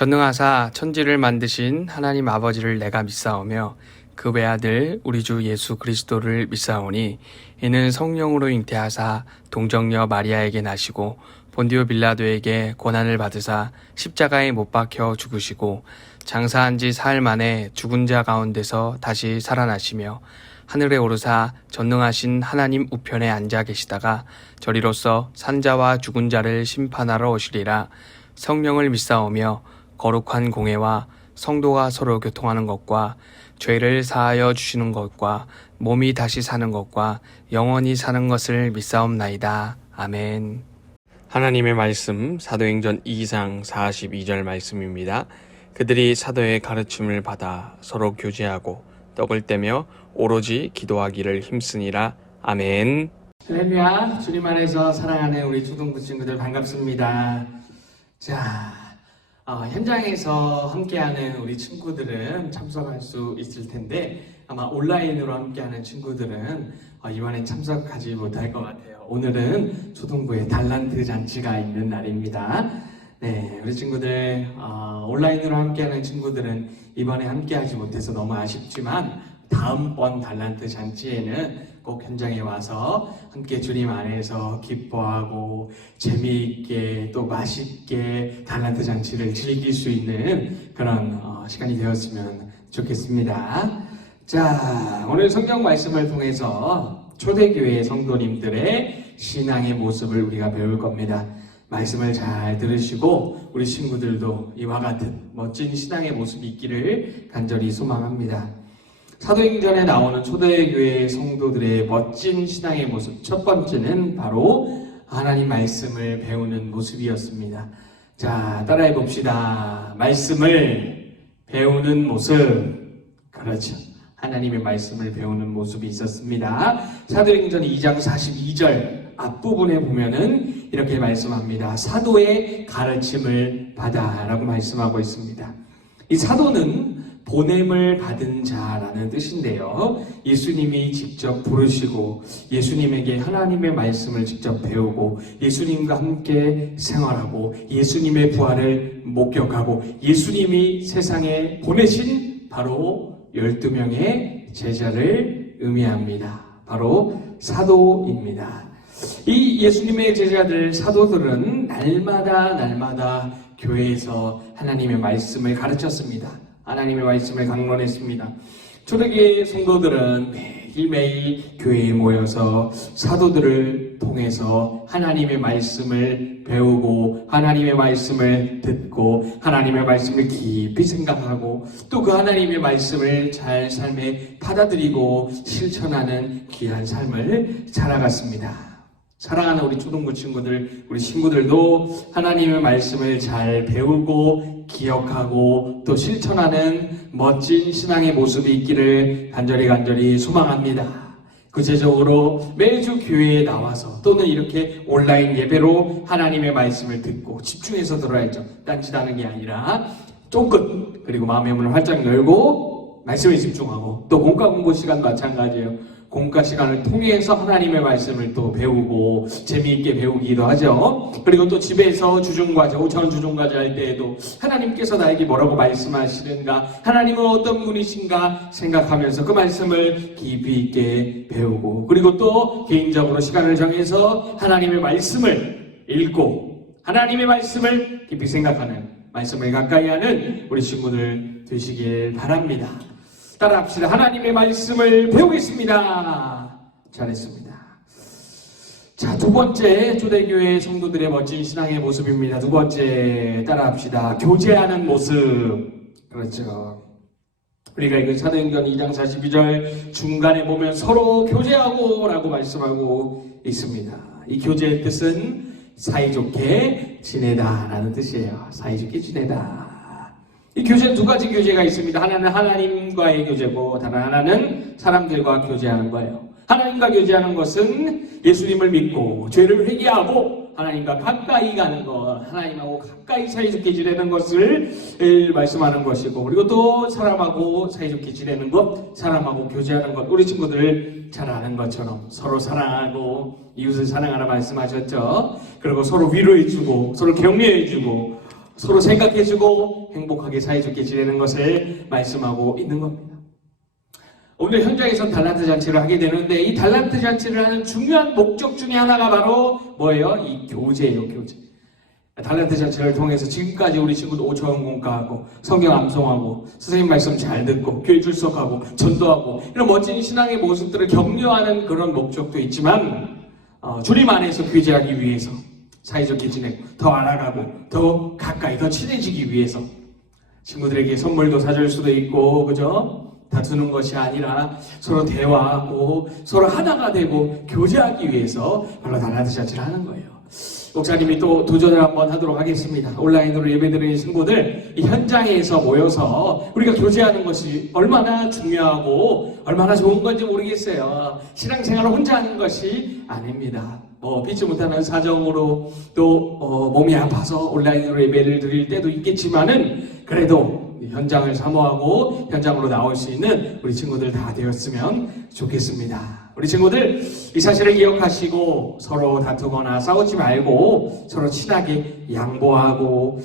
전능하사 천지를 만드신 하나님 아버지를 내가 믿사오며 그 외아들 우리 주 예수 그리스도를 믿사오니 이는 성령으로 잉태하사 동정녀 마리아에게 나시고 본디오 빌라도에게 고난을 받으사 십자가에 못 박혀 죽으시고 장사한 지 사흘 만에 죽은 자 가운데서 다시 살아나시며 하늘에 오르사 전능하신 하나님 우편에 앉아 계시다가 저리로서 산자와 죽은 자를 심판하러 오시리라. 성령을 믿사오며 거룩한 공회와 성도가 서로 교통하는 것과 죄를 사하여 주시는 것과 몸이 다시 사는 것과 영원히 사는 것을 믿사옵나이다. 아멘. 하나님의 말씀 사도행전 2장 42절 말씀입니다. 그들이 사도의 가르침을 받아 서로 교제하고 떡을 떼며 오로지 기도하기를 힘쓰니라. 아멘. 할렐루야. 주님 안에서 사랑하는 우리 초등부 친구들 반갑습니다. 자, 현장에서 함께하는 우리 친구들은 참석할 수 있을 텐데 아마 온라인으로 함께하는 친구들은 이번엔 참석하지 못할 것 같아요. 오늘은 초등부의 달란트 잔치가 있는 날입니다. 네, 우리 친구들 온라인으로 함께하는 친구들은 이번에 함께하지 못해서 너무 아쉽지만 다음번 달란트 잔치에는 꼭 현장에 와서 함께 주님 안에서 기뻐하고 재미있게 또 맛있게 달란트 잔치를 즐길 수 있는 그런 시간이 되었으면 좋겠습니다. 자, 오늘 성경 말씀을 통해서 초대교회 성도님들의 신앙의 모습을 우리가 배울 겁니다. 말씀을 잘 들으시고 우리 친구들도 이와 같은 멋진 신앙의 모습이 있기를 간절히 소망합니다. 사도행전에 나오는 초대교회 성도들의 멋진 신앙의 모습, 첫 번째는 바로 하나님 말씀을 배우는 모습이었습니다. 자, 따라해 봅시다. 말씀을 배우는 모습. 그렇죠. 하나님의 말씀을 배우는 모습이 있었습니다. 사도행전 2장 42절 앞부분에 보면은 이렇게 말씀합니다. 사도의 가르침을 받아 라고 말씀하고 있습니다. 이 사도는 보냄을 받은 자라는 뜻인데요. 예수님이 직접 부르시고 예수님에게 하나님의 말씀을 직접 배우고 예수님과 함께 생활하고 예수님의 부활을 목격하고 예수님이 세상에 보내신 바로 12명의 제자를 의미합니다. 바로 사도입니다. 이 예수님의 제자들 사도들은 날마다 교회에서 하나님의 말씀을 가르쳤습니다. 하나님의 말씀을 강론했습니다. 초대교회 성도들은 매일매일 교회에 모여서 사도들을 통해서 하나님의 말씀을 배우고 하나님의 말씀을 듣고 하나님의 말씀을 깊이 생각하고 또 그 하나님의 말씀을 잘 삶에 받아들이고 실천하는 귀한 삶을 살아갔습니다. 사랑하는 우리 초등부 친구들, 우리 친구들도 하나님의 말씀을 잘 배우고 기억하고 또 실천하는 멋진 신앙의 모습이 있기를 간절히 소망합니다. 구체적으로 매주 교회에 나와서 또는 이렇게 온라인 예배로 하나님의 말씀을 듣고 집중해서 들어야죠. 딴짓하는 게 아니라 쫑긋 그리고 마음의 문을 활짝 열고 말씀에 집중하고 또 공과 공부 시간 마찬가지예요. 공과 시간을 통해서 하나님의 말씀을 또 배우고 재미있게 배우기도 하죠. 그리고 또 집에서 주중과제, 5차원 주중과제 할 때에도 하나님께서 나에게 뭐라고 말씀하시는가, 하나님은 어떤 분이신가 생각하면서 그 말씀을 깊이 있게 배우고 그리고 또 개인적으로 시간을 정해서 하나님의 말씀을 읽고 하나님의 말씀을 깊이 생각하는 말씀을 가까이 하는 우리 친구들 되시길 바랍니다. 따라합시다. 하나님의 말씀을 배우겠습니다. 잘했습니다. 자, 두 번째 초대교회 성도들의 멋진 신앙의 모습입니다. 두 번째 따라합시다. 교제하는 모습. 그렇죠. 우리가 읽은 사도행전 2장 42절 중간에 보면 서로 교제하고 라고 말씀하고 있습니다. 이 교제의 뜻은 사이좋게 지내다 라는 뜻이에요. 사이좋게 지내다. 이 교제는 두 가지 교제가 있습니다. 하나는 하나님과의 교제고 다른 하나는 사람들과 교제하는 거예요. 하나님과 교제하는 것은 예수님을 믿고 죄를 회개하고 하나님과 가까이 가는 것, 하나님하고 가까이 사이좋게 지내는 것을 말씀하는 것이고 그리고 또 사람하고 사이좋게 지내는 것, 사람하고 교제하는 것. 우리 친구들 잘 아는 것처럼 서로 사랑하고 이웃을 사랑하라 말씀하셨죠. 그리고 서로 위로해주고 서로 격려해주고 서로 생각해주고 행복하게 사이좋게 지내는 것을 말씀하고 있는 겁니다. 오늘 현장에서 달란트 잔치를 하게 되는데 이 달란트 잔치를 하는 중요한 목적 중에 하나가 바로 뭐예요? 이 교제예요, 교제. 달란트 잔치를 통해서 지금까지 우리 친구들 5천 공과하고 성경 암송하고 선생님 말씀 잘 듣고 교회 출석하고 전도하고 이런 멋진 신앙의 모습들을 격려하는 그런 목적도 있지만 주님 안에서 교제하기 위해서 사이좋게 지내고 더 알아가고 더 가까이 더 친해지기 위해서 친구들에게 선물도 사줄 수도 있고 그죠? 다투는 것이 아니라 서로 대화하고 서로 하나가 되고 교제하기 위해서 바로 달란트 잔치를 하는 거예요. 목사님이 또 도전을 한번 하도록 하겠습니다. 온라인으로 예배드리는 친구들 이 현장에서 모여서 우리가 교제하는 것이 얼마나 중요하고 얼마나 좋은 건지 모르겠어요. 신앙생활을 혼자 하는 것이 아닙니다. 믿지 못하는 사정으로 또 몸이 아파서 온라인으로 예배를 드릴 때도 있겠지만은 그래도 현장을 사모하고 현장으로 나올 수 있는 우리 친구들 다 되었으면 좋겠습니다. 우리 친구들 이 사실을 기억하시고 서로 다투거나 싸우지 말고 서로 친하게 양보하고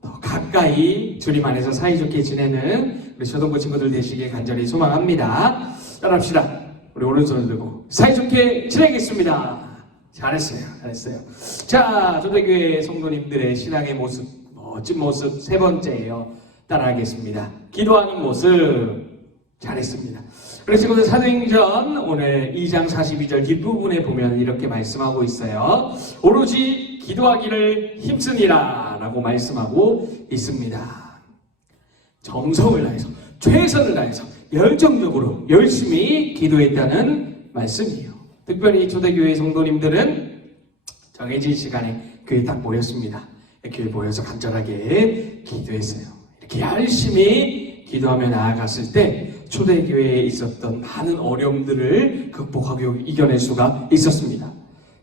더 가까이 주님 안에서 사이좋게 지내는 우리 초등부 친구들 되시길 간절히 소망합니다. 따라합시다. 우리 오른손을 들고 사이좋게 지내겠습니다. 잘했어요. 자, 초대교회 성도님들의 신앙의 모습, 멋진 모습 세 번째예요. 따라하겠습니다. 기도하는 모습 잘했습니다. 그래서 친구들 사도행전 오늘 2장 42절 뒷부분에 보면 이렇게 말씀하고 있어요. 오로지 기도하기를 힘쓰니라 라고 말씀하고 있습니다. 정성을 다해서 최선을 다해서 열정적으로 열심히 기도했다는 말씀이에요. 특별히 초대교회 성도님들은 정해진 시간에 교회에 딱 모였습니다. 교회에 모여서 간절하게 기도했어요. 이렇게 열심히 기도하며 나아갔을 때 초대교회에 있었던 많은 어려움들을 극복하고 이겨낼 수가 있었습니다.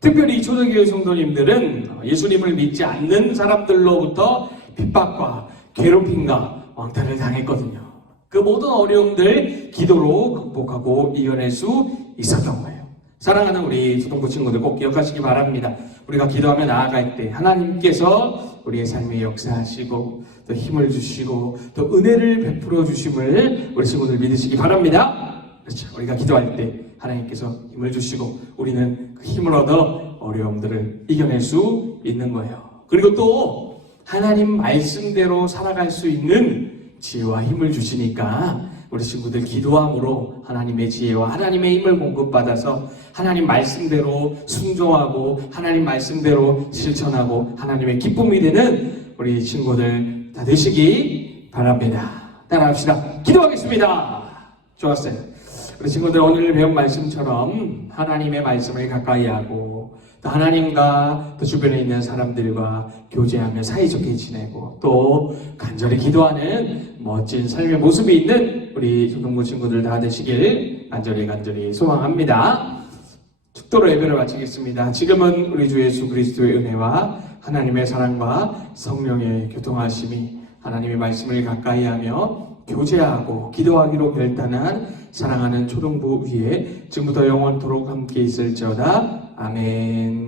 특별히 초대교회 성도님들은 예수님을 믿지 않는 사람들로부터 핍박과 괴롭힘과 왕따를 당했거든요. 그 모든 어려움들 기도로 극복하고 이겨낼 수 있었던 거예요. 사랑하는 우리 초등부 친구들 꼭 기억하시기 바랍니다. 우리가 기도하며 나아갈 때 하나님께서 우리의 삶에 역사하시고 또 힘을 주시고 또 은혜를 베풀어 주심을 우리 친구들 믿으시기 바랍니다. 그렇죠. 우리가 기도할 때 하나님께서 힘을 주시고 우리는 그 힘을 얻어 어려움들을 이겨낼 수 있는 거예요. 그리고 또 하나님 말씀대로 살아갈 수 있는 지혜와 힘을 주시니까 우리 친구들 기도함으로 하나님의 지혜와 하나님의 힘을 공급받아서 하나님 말씀대로 순종하고 하나님 말씀대로 실천하고 하나님의 기쁨이 되는 우리 친구들 다 되시기 바랍니다. 따라합시다. 기도하겠습니다. 좋았어요. 우리 친구들 오늘 배운 말씀처럼 하나님의 말씀을 가까이 하고 또 하나님과 또 주변에 있는 사람들과 교제하며 사이좋게 지내고 또 간절히 기도하는 멋진 삶의 모습이 있는 우리 초등부 친구들 다 되시길 간절히 소망합니다. 축도로 예배를 마치겠습니다. 지금은 우리 주 예수 그리스도의 은혜와 하나님의 사랑과 성령의 교통하심이 하나님의 말씀을 가까이 하며 교제하고 기도하기로 결단한 사랑하는 초등부 위에 지금부터 영원토록 함께 있을지어다. 아멘.